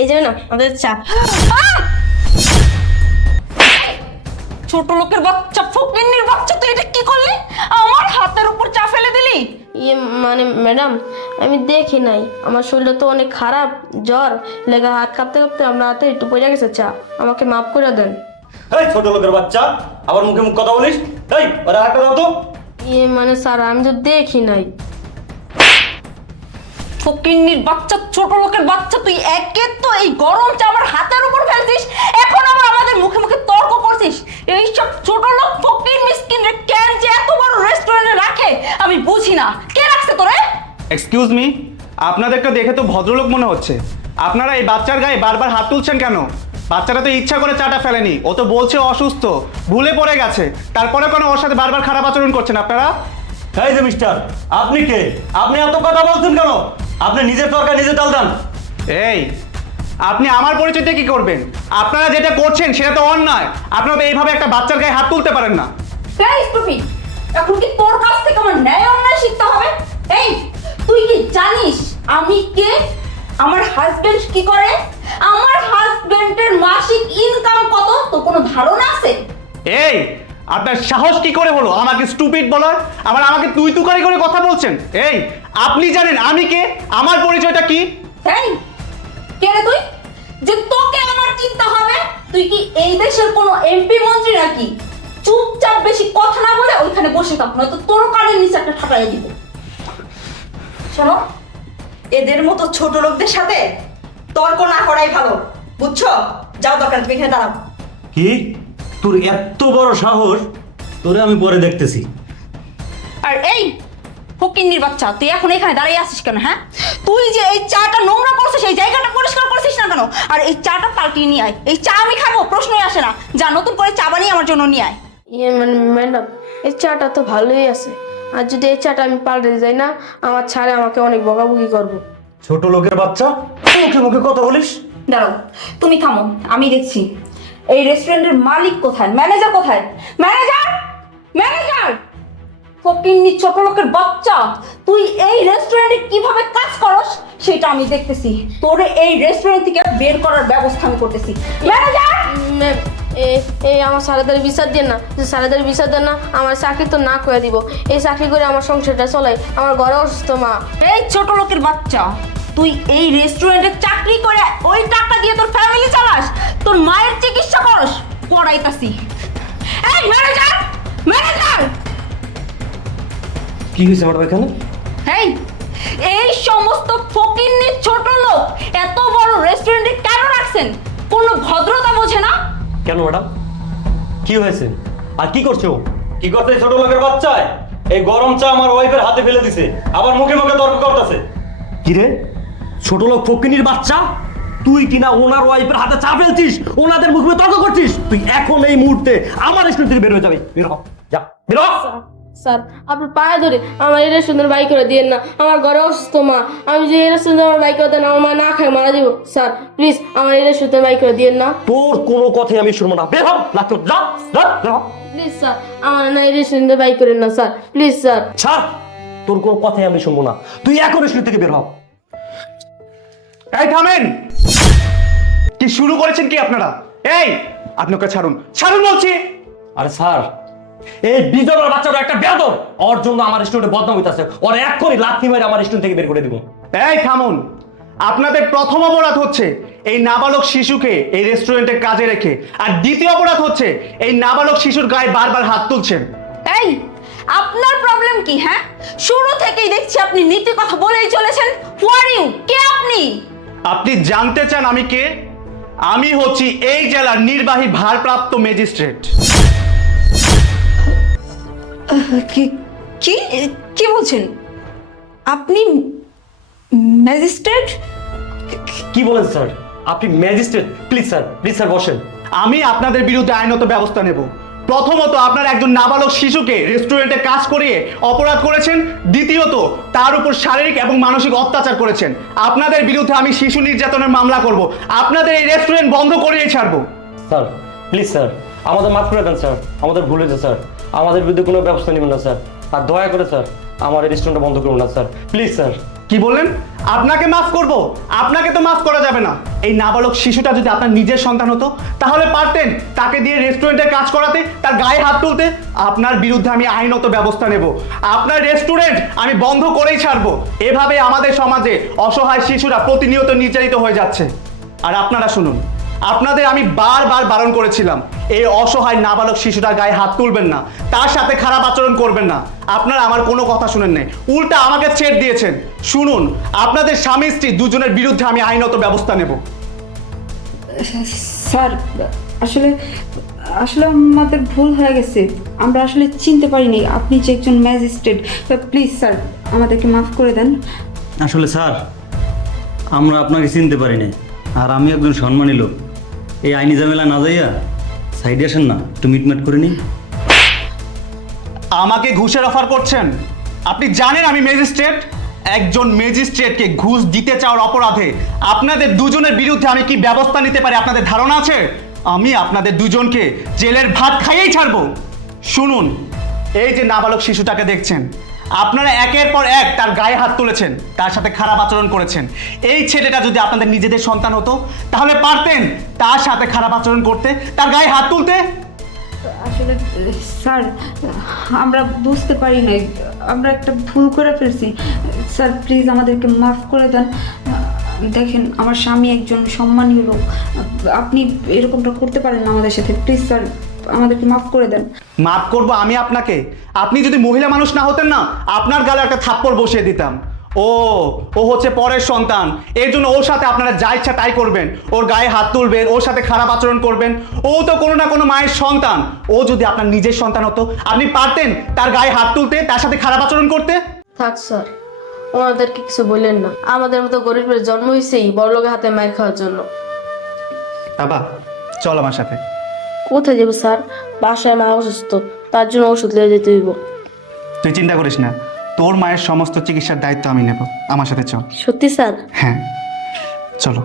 এই যে না আমাদের চা। ছোট লোকের বাচ্চা ফকিন্নির বাচ্চা তুই এটা কি করলি? আমার হাতের উপর চা ফেলে দিলি? ইয়ে মানে ম্যাডাম আমি দেখি নাই। আমার শরীরটা তো অনেক খারাপ জ্বর। লেগে হাত কাঁপতে কাঁপতে আমরা হাতে একটু পড়ে গেছে চা। আমাকে মাফ করে দেন। এই ছোট লোকের বাচ্চা আবার মুখে মুখ কথা বলিস? এই ওরা একটা দাও তো। ইয়ে মানে স্যার আমি তো দেখি নাই। ফকিন্নির বাচ্চা ছোট লোকের বাচ্চা তুই একে তো এই গরম চা আমার হাতের উপর ফেলছিস। এখন আবার আমাদের মুখে মুখে তর্ক করছিস। এইসব ছোট লোক ফকির মিসকিন রে কেন যে এত বড় রেস্টুরেন্টে রাখে? আমি বুঝি না। কে রাখছে তোরে? এক্সকিউজ মি আপনাদেরকে দেখে তো ভদ্রলোক মনে হচ্ছে। আপনারা এই বাচ্চার গায়ে বারবার হাত তুলছেন কেন? বাচ্চাটা তো ইচ্ছা করে চাটা ফেলেনি। ও তো বলছে অসুস্থ ভুলে পড়ে গেছে। তারপরে কেন ওর সাথে বারবার খারাপ আচরণ করছেন আপনারা? এই যে মিস্টার আপনি কে? আপনি এত কথা বলছেন কেন? আপনি নিজের তরকারি নিজে ডাল দেন এই আপনি আমার পরিচয়তে কি করবেন? আপনারা যেটা করছেন সেটা তো অন্যায়। আপনারা তো এইভাবে একটা বাচ্চার গায়ে হাত তুলতে পারেন না। এই স্টুপিড এখন কি তোর কাছ থেকে আমার ন্যায় অন্যায় শিখতে হবে? এই তুই কি জানিস আমি কে? আমার হাজবেন্ড কি করে? আমার হাজবেন্ডের মাসিক ইনকাম কত? তো কোনো ধারণা আছে? এই আপনার সাহস কি করে হলো আমাকে স্টুপিড বলার? আবার আমাকে তুই তুকারি করে কথা বলছেন? এই আপনি জানেন আমি কে? আমার পরিচয়টা কি? এই কে রে তুই? যে তোকে আমার চিন্তা হবে? তুই কি এই দেশের কোনো এমপি মন্ত্রী নাকি? চুপচাপ বেশি কথা না বলে ওইখানে বসে থাক নয়তো তোর কানের নিচে একটা ঠাটাই দিব। শোনো এদের মতো ছোট লোকদের সাথে তর্ক না করাই ভালো বুঝছ? যাও দরকার তুমি এখানে দাঁড়াও। কি? তোর এত বড় সাহস তোরে আমি পরে দেখতেছি। আর এই ফকিন্নির বাচ্চা তুই এখন এখানে দাঁড়িয়ে আছিস কেন হ্যাঁ? তুই যে এই চাটা নোংরা করছিস এই জায়গাটা পরিষ্কার করছিস না কেন? আর এই চাটা পাল্টিয়ে নিয়ে আয়। এই চা আমি খাব প্রশ্নই আসে না। যা নতুন করে চা বানিয়ে আমার জন্য নিয়ে আয়। ইয়ে মানে ম্যাডাম এই চাটা তো ভালোই আছে। আর যদি এই চাটা আমি পাল্টে যাই না আমার ছাড়ে আমাকে অনেক বকাবকি করব। ছোট লোকের বাচ্চা মুখে মুখে কথা বলিস? দাঁড়াও তুমি থামো আমি দেখছি। এই রেস্টুরেন্টের মালিক কোথায়? ম্যানেজার কোথায়? ম্যানেজার ম্যানেজার ফকিন্নি ছোট লোকের বাচ্চা। তুই এই রেস্টুরেন্টে কীভাবে কাজ করস সেটা আমি দেখতেছি। তোরে এই রেস্টুরেন্ট থেকে বের করার ব্যবস্থা আমি করতেছি। ম্যানেজার এই আমার সারাদারি বিচার দেন না। যে সারাদারি বিচার দেন না আমার চাকরি তো না করে দিব। এই চাকরি করে আমার সংসারটা চলাই আমার ঘরে অসুস্থ মা। এই ছোট লোকের বাচ্চা তুই এই রেস্টুরেন্টে চাকরি করে ওই টাকা দিয়ে তোর ফ্যামিলি চালাস? তোর মায়ের পড়াইতাছি এই ম্যানেজার ম্যানেজার কি হয়েছে ম্যাডাম এখানে? এই এই সমস্ত ফকিন্নি ছোট লোক এত বড় রেস্টুরেন্টে কেন রাখছেন? কোনো ভদ্রতা বোঝে না? কেন ম্যাডাম? কি হয়েছে? আর কি করছ? কি করছে এই ছোট লোকের বাচ্চায়? এই গরম চা আমার ওয়াইফের হাতে ফেলে দিছে আবার মুখে মুখে তর্ক করতেছে। কি রে? ছোট লোক ফকিনির বাচ্চা? তুই কিনা ওনার ওয়াইফের হাতে চা ফেলছিস? ওনাদের মুখে তর্ক করছিস? তুই এখন এই মুহূর্তে আমার স্কুল থেকে বের হয়ে যাবে। বের হ। যা। বের হ। স্যার পায়ে ধরে আমার এই রেস্টুরেন্ট বাই করে দিয়েন না। আমার ঘরে অসুস্থ মা। আমি যে এই রেস্টুরেন্ট আমার বাই করে দেন আমার মা না খায় মারা দিব স্যার প্লিজ আমার এই রেস্টুরেন্ট বাই করে দিয়েন না। তোর কোনো কথাই আমি শুনব না। বের হ। না তোর যা। যা। বের হ। প্লিজ স্যার আমার না এই রেস্টুরেন্টে বাই করেন না স্যার। Please sir. ছাড়। তোর কোনো কথাই আমি শুনব না। তুই এখন স্কুল থেকে বের হ। এই থামেন। কি শুরু করেছেন কি আপনারা? এই আপনাকে ছাড়ুন। ছাড়ুন বলছি। আরে স্যার এই বিজয়ের বাচ্চাটা একটা বেদর ওর জন্য আমার স্টুডেন্ট বদনাম হইতাছে। ওর এক্ষুনি লাথি মেরে আমার স্টুডেন্ট থেকে বের করে দিব। এই থামুন। আপনাদের প্রথম অপরাধ হচ্ছে এই নাবালক শিশুকে এই রেস্টুরেন্টে কাজে রেখে। আর দ্বিতীয় অপরাধ হচ্ছে এই নাবালক শিশুর গায়ে বারবার হাত তুলছেন। এই আপনার প্রবলেম কি হ্যাঁ? শুরু থেকেই দেখছি আপনি নীতি কথা বলেই চলেছেন। ফর ইউ কে আপনি? আপনি জানতে চান আমি কে? আমি হচ্ছি এই জেলার নির্বাহী ভারপ্রাপ্ত ম্যাজিস্ট্রেট। কি কি কি বলছেন? আপনি ম্যাজিস্ট্রেট? কি বলেন স্যার? আপনি magistrate? Please sir please sir বসেন। আমি আপনাদের বিরুদ্ধে আইনত ব্যবস্থা নেব। প্রথমত আপনার একজন নাবালক শিশুকে রেস্টুরেন্টে কাজ করিয়ে অপরাধ করেছেন। দ্বিতীয়ত, তার উপর শারীরিক এবং মানসিক অত্যাচার করেছেন। আপনাদের বিরুদ্ধে আমি শিশু নির্যাতনের মামলা করব। আপনাদের এই রেস্টুরেন্ট বন্ধ করিয়ে ছাড়বো। স্যার প্লিজ স্যার, আমাদের মাফ করে দেন স্যার, আমাদের ভুল হয়েছে স্যার। আমাদের বিরুদ্ধে কোনো ব্যবস্থা নেবেন না, স্যার। আর দয়া করে স্যার, আমার এই রেস্টুরেন্টটা বন্ধ করুন না, স্যার। Please sir. কি বললেন? আপনাকে মাফ করব, আপনাকে তো মাফ করা যাবে না। এই নাবালক শিশুটা যদি আপনার নিজের সন্তান হতো, তাহলে পারতেন তাকে দিয়ে রেস্টুরেন্টে কাজ করাতে, তার গায়ে হাত তুলতে। আপনার বিরুদ্ধে আমি আইনত ব্যবস্থা নেব। আপনার রেস্টুরেন্ট আমি বন্ধ করেই ছাড়বো। এভাবে আমাদের সমাজে অসহায় শিশুরা প্রতিনিয়ত নির্যাতিত হয়ে যাচ্ছে। আর আপনারা শুনুন। আপনাদের আমি বারবার বারণ করেছিলাম এই অসহায় নাবালক শিশুটার গায়ে হাত তুলবেন না তার সাথে খারাপ আচরণ করবেন না। আপনারা আমার কোনো কথা শুনেন নাই উল্টা আমাকে ছেড় দিয়েছেন। শুনুন আপনাদের স্বামী স্ত্রী দুজনের বিরুদ্ধে আমি আইনত ব্যবস্থা নেব। স্যার আসলে আসলে আমাদের ভুল হয়ে গেছে। আমরা আসলে চিনতে পারিনি আপনি যে একজন ম্যাজিস্ট্রেট। প্লিজ স্যার আমাদেরকে মাফ করে দেন। আসলে স্যার আমরা আপনাকে চিনতে পারি নাই আর আমি একজন সম্মানী লোক। এই আইনি ঝামেলা না যাইয়া সাইডে আসেন না, একটু মিটমাট করে নিই। আমাকে ঘুষের অফার করছেন। আপনি জানেন আমি ম্যাজিস্ট্রেট একজন ম্যাজিস্ট্রেটকে ঘুষ দিতে চাওয়ার অপরাধে আপনাদের দুজনের বিরুদ্ধে আমি কি ব্যবস্থা নিতে পারি? আপনাদের ধারণা আছে? আমি আপনাদের দুজনকে জেলের ভাত খাইয়েই ছাড়বো। শুনুন, এই যে নাবালক শিশুটাকে দেখছেন আপনারা একের পর এক তার গায়ে হাত তুলেছেন, তার সাথে খারাপ আচরণ করেছেন। এই ছেলেটা যদি আপনাদের নিজেদের সন্তান হতো, তাহলে পারতেন তার সাথে খারাপ আচরণ করতে, তার গায়ে হাত তুলতে? আসলে, স্যার, আমরা বুঝতে পারি নাই। আমরা একটা ভুল করে ফেলছি। স্যার, প্লিজ আমাদেরকে মাফ করে দেন। দেখেন, আমার স্বামী একজন সম্মানীয় লোক। আপনি এরকমটা করতে পারেন না আমাদের সাথে। প্লিজ, স্যার আমাদেরকে মাফ করে দেন। মাফ করব আমি আপনাকে? আপনি যদি মহিলা মানুষ না হতেন না আপনার গালে একটা থাপ্পড় বসিয়ে দিতাম। ও ও হচ্ছে পরের সন্তান। এর জন্য ওর সাথে আপনারা যা ইচ্ছা তাই করবেন। ওর গায়ে হাত তুলবেন ওর সাথে খারাপ আচরণ করবেন। ও তো কোনো না কোনো মায়ের সন্তান। ও যদি আপনার নিজের সন্তান হতো আপনি পারতেন তার গায়ে হাত তুলতে তার সাথে খারাপ আচরণ করতে? থাক স্যার ওনাদেরকে কিছু বললেন না। আমাদের মতো গরিবের জন্ম হয়েছেই বড় লোকের হাতে মায়ের খাওয়ার জন্য। বাবা চল আমার সাথে। কোথায় যাব স্যার? বাসায় মা অসুস্থ তার জন্য ওষুধ নিয়ে যেতে হইব। তুই চিন্তা করিস না তোর মায়ের সমস্ত চিকিৎসার দায়িত্ব আমি নেব। আমার সাথে চল। সত্যি স্যার? হ্যাঁ। চলো।